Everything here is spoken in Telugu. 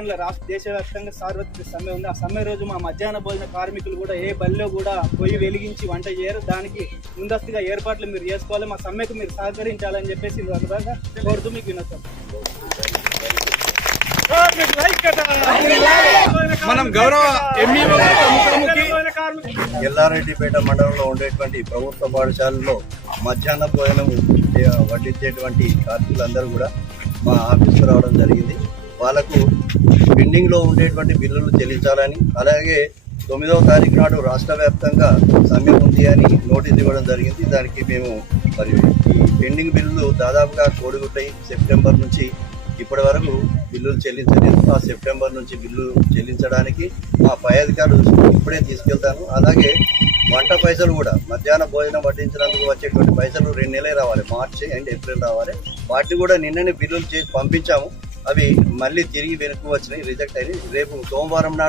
15 రాష్ట్ర దేశవ్యాప్తంగా సార్వత్రిక సమ్మె ఉంది. ఆ సమ్మె రోజు మా మధ్యాహ్న భోజన కార్మికులు కూడా ఏ బల్లో కూడా పొయ్యి వెలిగించి వంట చేయరు. దానికి ముందస్తుగా ఏర్పాట్లు మీరు చేసుకోవాలి, మా సమ్మెకు మీరు సహకరించాలని చెప్పేసి కోరుతూ మీకు వినొస్తాం. మనం గౌరవ ఎల్లారెడ్డిపేట మండలంలో ఉండేటువంటి ప్రభుత్వ పాఠశాలలో మధ్యాహ్న భోజనం వడ్డించేటువంటి కార్మికులందరూ కూడా మా ఆఫీస్కు రావడం జరిగింది. వాళ్ళకు పెండింగ్లో ఉండేటువంటి బిల్లులు చెల్లించాలని, అలాగే 9వ తారీఖు నాడు రాష్ట్ర వ్యాప్తంగా సమ్మె ఉంది అని నోటీస్ ఇవ్వడం జరిగింది. దానికి మేము మరి ఈ పెండింగ్ బిల్లులు దాదాపుగా కోడిగుడ్డాయి. సెప్టెంబర్ నుంచి ఇప్పటి వరకు బిల్లులు చెల్లించలేదు. ఆ సెప్టెంబర్ నుంచి బిల్లు చెల్లించడానికి మా పై అధికారులు ఇప్పుడే తీసుకెళ్తాను. అలాగే వంట పైసలు కూడా మధ్యాహ్న భోజనం వడ్డించినందుకు వచ్చేటువంటి పైసలు 2 నెలలే రావాలి, మార్చి అండ్ ఏప్రిల్ రావాలి. వాటిని కూడా నిన్ననే బిల్లులు చేసి పంపించాము. అవి మళ్ళీ తిరిగి వెనక్కి వచ్చినాయి, రిజెక్ట్ అయినాయి. రేపు సోమవారం నాడు